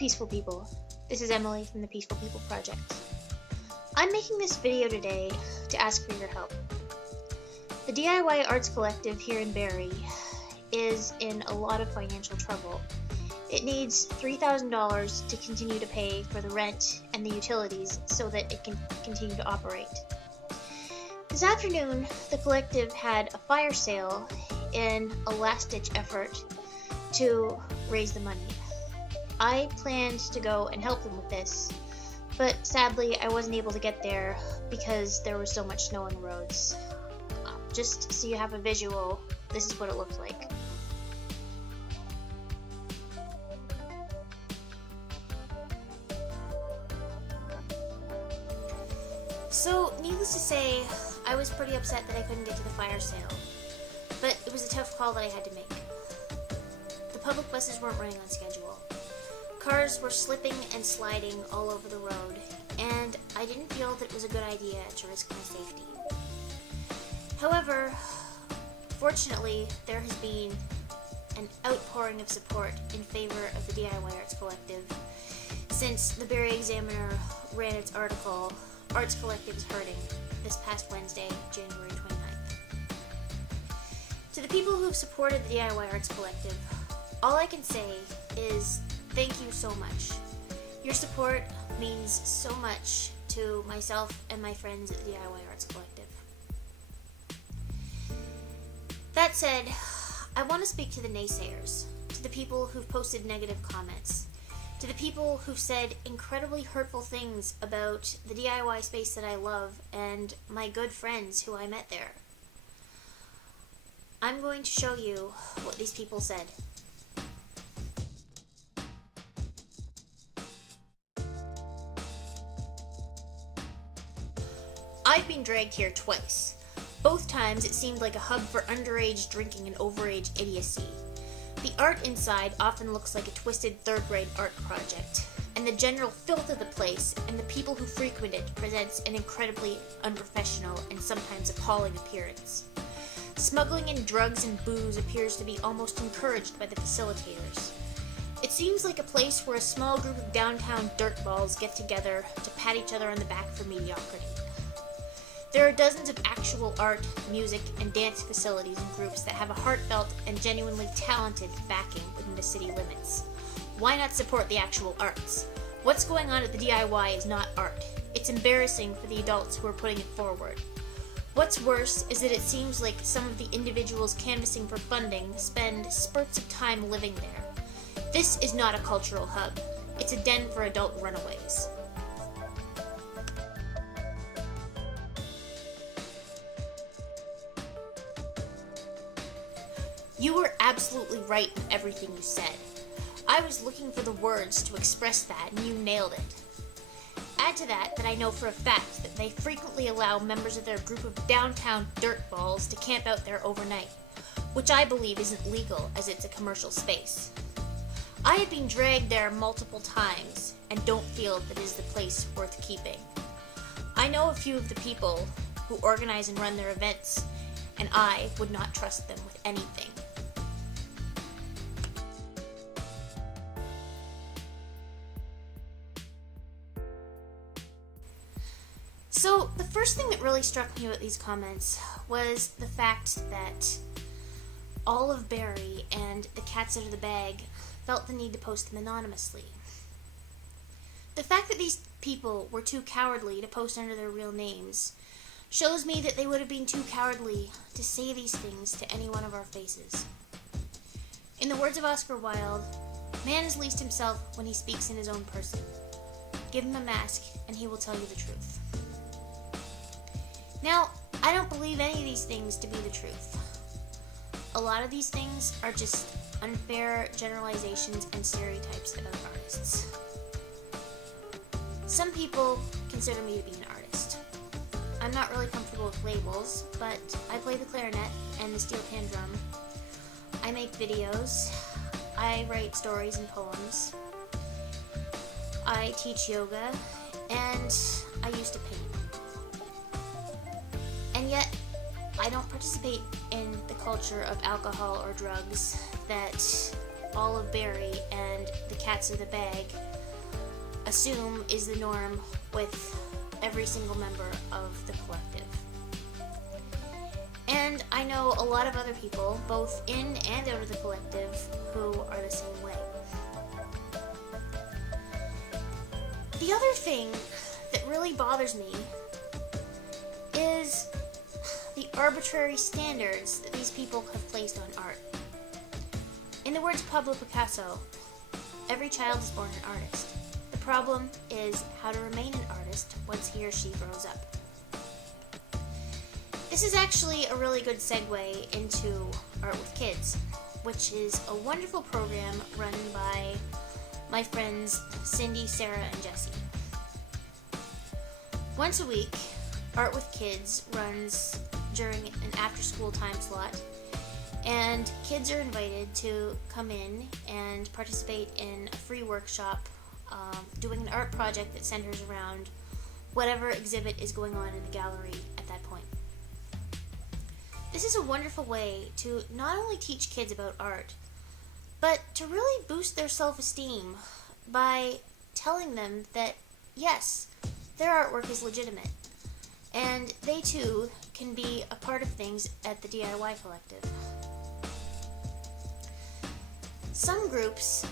Peaceful People. This is Emily from the Peaceful People Project. I'm making this video today to ask for your help. The D.I.Y. Arts Collective here in Barrie is in a lot of financial trouble. It needs $3,000 to continue to pay for the rent and the utilities so that it can continue to operate. This afternoon, the collective had a fire sale in a last-ditch effort to raise the money. I planned to go and help them with this, but sadly I wasn't able to get there because there was so much snow on the roads. Just so you have a visual, this is what it looked like. So, needless to say, I was pretty upset that I couldn't get to the fire sale, but it was a tough call that I had to make. The public buses weren't running on schedule. Cars were slipping and sliding all over the road, and I didn't feel that it was a good idea to risk my safety. However, fortunately, there has been an outpouring of support in favor of the D.I.Y. Arts Collective since the Barrie Examiner ran its article, Arts Collective is Hurting, this past Wednesday, January 29th. To the people who have supported the D.I.Y. Arts Collective, all I can say is thank you so much. Your support means so much to myself and my friends at the D.I.Y. Arts Collective. That said, I want to speak to the naysayers, to the people who've posted negative comments, to the people who've said incredibly hurtful things about the DIY space that I love and my good friends who I met there. I'm going to show you what these people said. I've been dragged here twice. Both times it seemed like a hub for underage drinking and overage idiocy. The art inside often looks like a twisted third-grade art project, and the general filth of the place and the people who frequent it presents an incredibly unprofessional and sometimes appalling appearance. Smuggling in drugs and booze appears to be almost encouraged by the facilitators. It seems like a place where a small group of downtown dirtballs get together to pat each other on the back for mediocrity. There are dozens of actual art, music, and dance facilities and groups that have a heartfelt and genuinely talented backing within the city limits. Why not support the actual arts? What's going on at the DIY is not art. It's embarrassing for the adults who are putting it forward. What's worse is that it seems like some of the individuals canvassing for funding spend spurts of time living there. This is not a cultural hub. It's a den for adult runaways. You were absolutely right in everything you said. I was looking for the words to express that, and you nailed it. Add to that I know for a fact that they frequently allow members of their group of downtown dirtballs to camp out there overnight, which I believe isn't legal as it's a commercial space. I have been dragged there multiple times and don't feel that it is the place worth keeping. I know a few of the people who organize and run their events, and I would not trust them with anything. So, the first thing that really struck me about these comments was the fact that all of Barrie and the cats out of the bag felt the need to post them anonymously. The fact that these people were too cowardly to post under their real names shows me that they would have been too cowardly to say these things to any one of our faces. In the words of Oscar Wilde, man is least himself when he speaks in his own person. Give him a mask and he will tell you the truth. Now, I don't believe any of these things to be the truth. A lot of these things are just unfair generalizations and stereotypes about artists. Some people consider me to be an artist. I'm not really comfortable with labels, but I play the clarinet and the steel pan drum. I make videos. I write stories and poems. I teach yoga, and I used to paint. And yet, I don't participate in the culture of alcohol or drugs that all of Barrie and the cats of the bag assume is the norm with every single member of the collective. And I know a lot of other people, both in and out of the collective, who are the same way. The other thing that really bothers me is the arbitrary standards that these people have placed on art. In the words of Pablo Picasso, every child is born an artist. The problem is how to remain an artist once he or she grows up. This is actually a really good segue into Art with Kids, which is a wonderful program run by my friends Cindy, Sarah, and Jessie. Once a week, Art with Kids runs during an after-school time slot, and kids are invited to come in and participate in a free workshop doing an art project that centers around whatever exhibit is going on in the gallery at that point. This is a wonderful way to not only teach kids about art, but to really boost their self-esteem by telling them that, yes, their artwork is legitimate, and they too can be a part of things at the D.I.Y collective. Some groups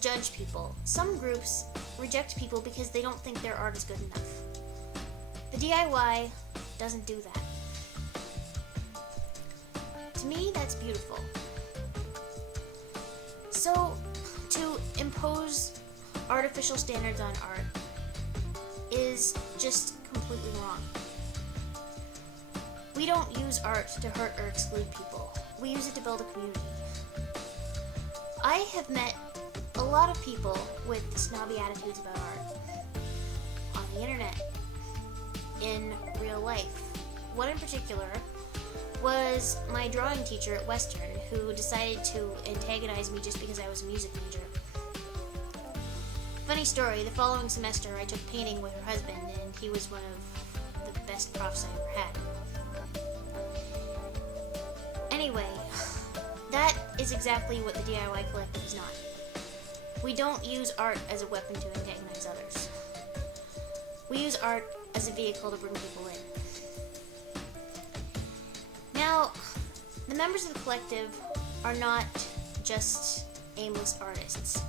judge people. Some groups reject people because they don't think their art is good enough. The D.I.Y doesn't do that. To me, that's beautiful. So, to impose artificial standards on art is just completely wrong. We don't use art to hurt or exclude people. We use it to build a community. I have met a lot of people with snobby attitudes about art on the internet, in real life. One in particular was my drawing teacher at Western, who decided to antagonize me just because I was a music major. Funny story, the following semester I took painting with her husband, and he was one of the best profs I ever had. Anyway, that is exactly what the D.I.Y collective is not. We don't use art as a weapon to antagonize others. We use art as a vehicle to bring people in. Now, the members of the collective are not just aimless artists.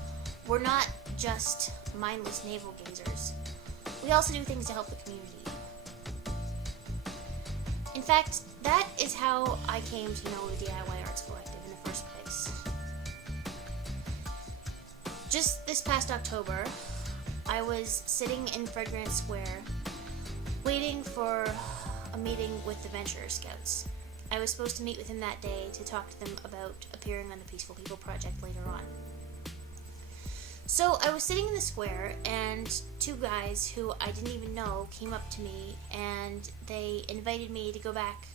We're not just mindless navel gazers. We also do things to help the community. In fact, that is how I came to know the D.I.Y Arts Collective in the first place. Just this past October, I was sitting in Fred Grant Square waiting for a meeting with the Venturer Scouts. I was supposed to meet with them that day to talk to them about appearing on the Peaceful People Project later on. So I was sitting in the square, and two guys who I didn't even know came up to me, and they invited me to go back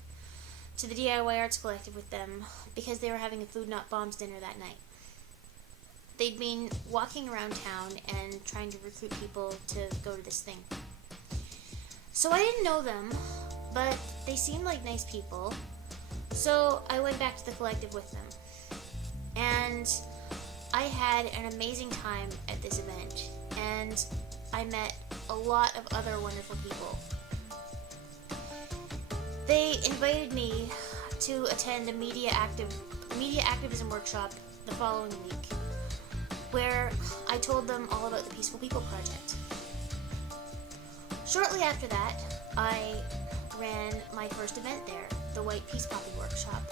to the D.I.Y Arts Collective with them because they were having a Food Not Bombs dinner that night. They'd been walking around town and trying to recruit people to go to this thing. So I didn't know them, but they seemed like nice people, so I went back to the collective with them. And I had an amazing time at this event, and I met a lot of other wonderful people. They invited me to attend a media activism workshop the following week, where I told them all about the Peaceful People Project. Shortly after that, I ran my first event there, the White Peace Copy Workshop.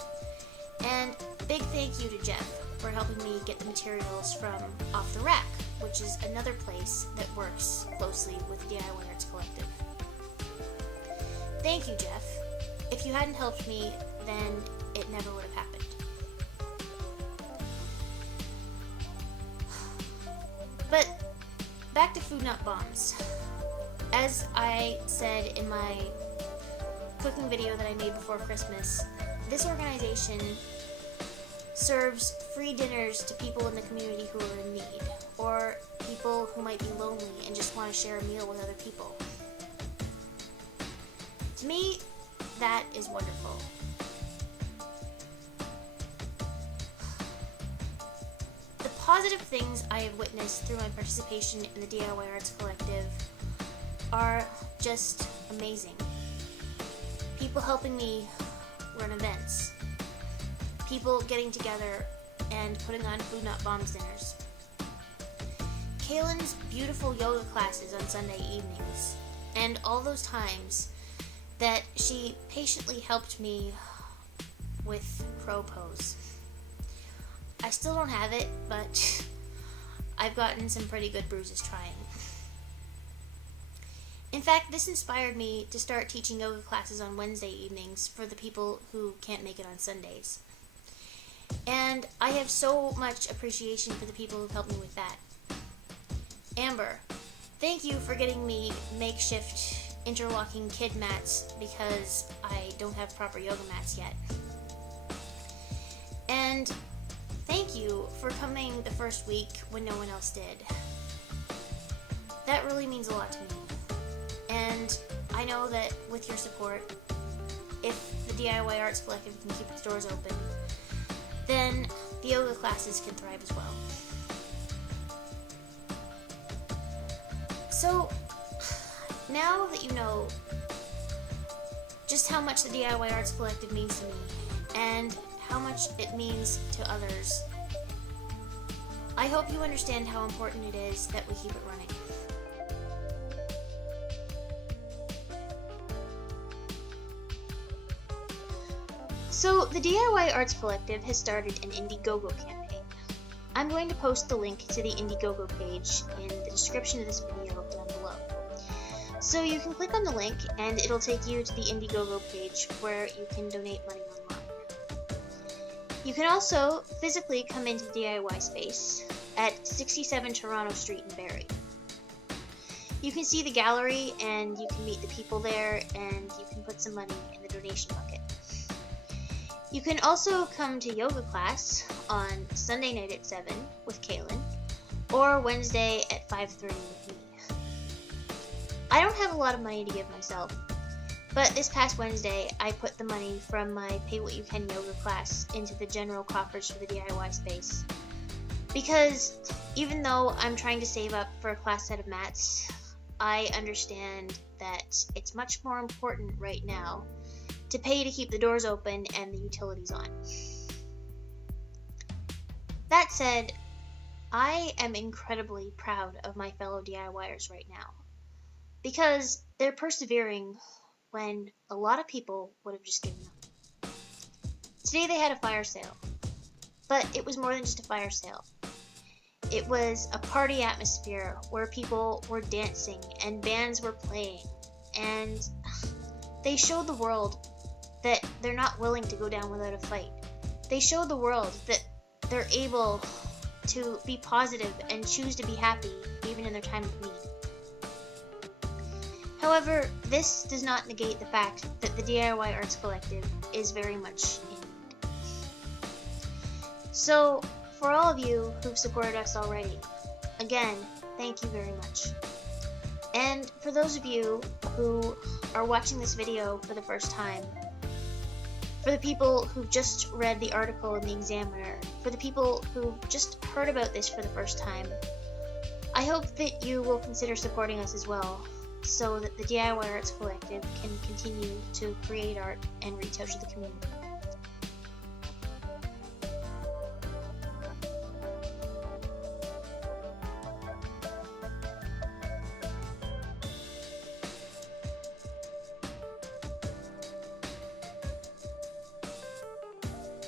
And big thank you to Jeff for helping me get the materials from Off the Rack, which is another place that works closely with the D.I.Y Arts Collective. Thank you, Jeff. If you hadn't helped me, then it never would have happened. But back to Food Not Bombs. As I said in my cooking video that I made before Christmas, this organization serves free dinners to people in the community who are in need, or people who might be lonely and just want to share a meal with other people. To me, that is wonderful. The positive things I have witnessed through my participation in the DIY Arts Collective are just amazing. People helping me run events. People getting together and putting on Food Not Bombs dinners. Cailyn's beautiful yoga classes on Sunday evenings. And all those times that she patiently helped me with crow pose. I still don't have it, but I've gotten some pretty good bruises trying. In fact, this inspired me to start teaching yoga classes on Wednesday evenings for the people who can't make it on Sundays. And I have so much appreciation for the people who've helped me with that. Amber, thank you for getting me makeshift interlocking kid mats because I don't have proper yoga mats yet. And thank you for coming the first week when no one else did. That really means a lot to me. And I know that with your support, if the DIY Arts Collective can keep its doors open, then the yoga classes can thrive as well. So, now that you know just how much the DIY Arts Collective means to me, and how much it means to others, I hope you understand how important it is that we keep it running. So, the DIY Arts Collective has started an Indiegogo campaign. I'm going to post the link to the Indiegogo page in the description of this video down below. So you can click on the link and it'll take you to the Indiegogo page where you can donate money online. You can also physically come into the DIY space at 67 Toronto Street in Barrie. You can see the gallery and you can meet the people there and you can put some money in the donation bucket. You can also come to yoga class on Sunday night at 7 with Cailyn or Wednesday at 5:30 with me. I don't have a lot of money to give myself, but this past Wednesday I put the money from my Pay What You Can yoga class into the general coffers for the DIY space. Because even though I'm trying to save up for a class set of mats, I understand that it's much more important right now to pay to keep the doors open and the utilities on. That said, I am incredibly proud of my fellow DIYers right now, because they're persevering when a lot of people would have just given up. Today they had a fire sale, but it was more than just a fire sale. It was a party atmosphere where people were dancing and bands were playing, and they showed the world that they're not willing to go down without a fight. They showed the world that they're able to be positive and choose to be happy even in their time of need. However, this does not negate the fact that the DIY Arts Collective is very much in need. So, for all of you who've supported us already, again, thank you very much. And for those of you who are watching this video for the first time, for the people who've just read the article in the Examiner, for the people who've just heard about this for the first time, I hope that you will consider supporting us as well, so that the DIY Arts Collective can continue to create art and reach out to the community.